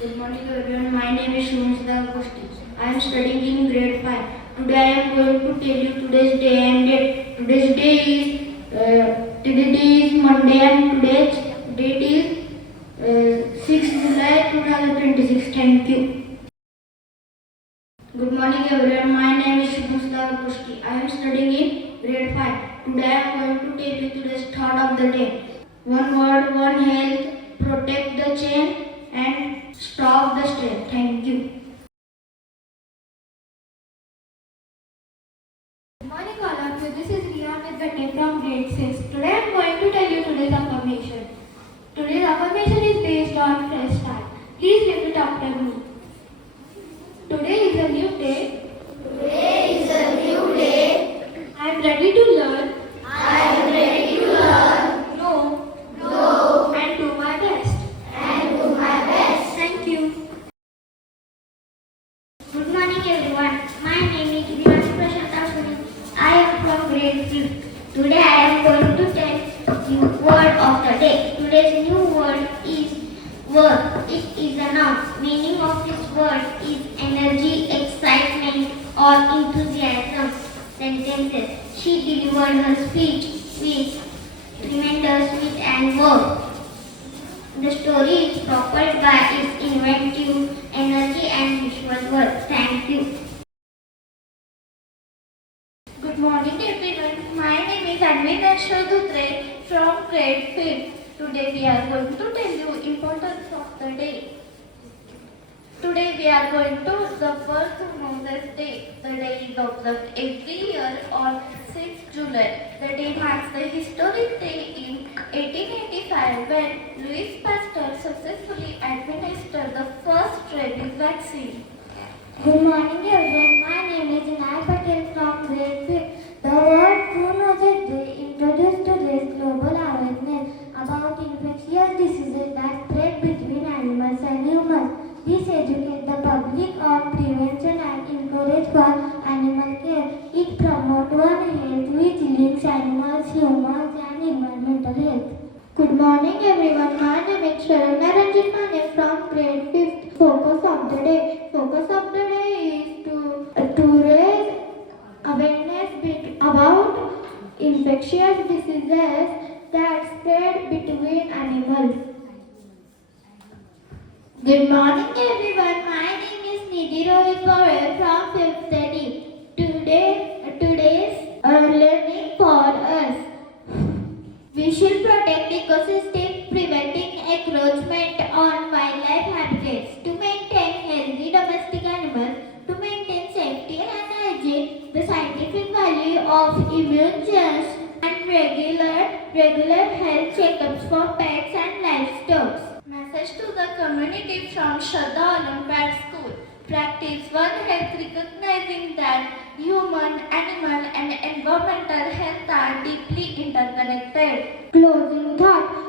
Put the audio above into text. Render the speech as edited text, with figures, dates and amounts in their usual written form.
Good morning everyone. My name is Shumsda. I am studying in grade 5. Today I am going to tell you today's day and date. Today is Monday and today's date is 6 July 2026. Thank you. Good morning everyone. My name is Shumsda. I am studying in grade 5. Today I am going to tell you today's thought of the day. One word, one health, protect the chain and stop the strain. Thank you. Good morning all of you. This is Riya with the name from grade 6. Today I am going to tell you today's affirmation. Today's affirmation is based on fresh start. Please repeat after me. Today is a new day. Today is a new day. I am ready to learn. I am ready to learn, Know, and do my best. and do my best. Thank you. Good morning everyone. My name is Riya. I am from grade 5. Today I am going to tell you word of the day. Today's new word is work. It is a noun. Meaning of this word is energy, excitement or enthusiasm. Sentences. She delivered her speech with tremendous wit and work. The story is propelled by its inventive energy and visual work. Thank you. Good morning everyone. My name is Affirmations from grade 5. Today we are going to tell you importance of the day. Today we are going to the World Zoonoses Day. The day is observed every year on 6th July. The day marks the historic day in 1885 when Louis Pasteur successfully administered the first rabies vaccine. Good morning everyone. My name is Inay Patel from grade 5. The World Zoonoses Day introduced today's global awareness about infectious diseases that spread between animals and humans. This educates the public on prevention and encourage for animal care. It promotes one health which links animals, humans and environmental health. Good morning everyone. My name is Sharanya Ranjit Mane from grade 5th. Focus of the day. Focus of the day is to raise awareness about infectious diseases that spread between animals. Good morning everyone. My name is Nidhi Rohit Pavel from 5th study. Today's learning for us. We should protect ecosystem, preventing encroachment on wildlife habitats. To maintain healthy domestic animals, to maintain safety and hygiene, the scientific value of immune checks and regular health checkups for pets and livestock. Message to the community from Shraddha Olympiad School. Practice One Health, recognizing that human, animal and environmental health are deeply interconnected. Closing thought.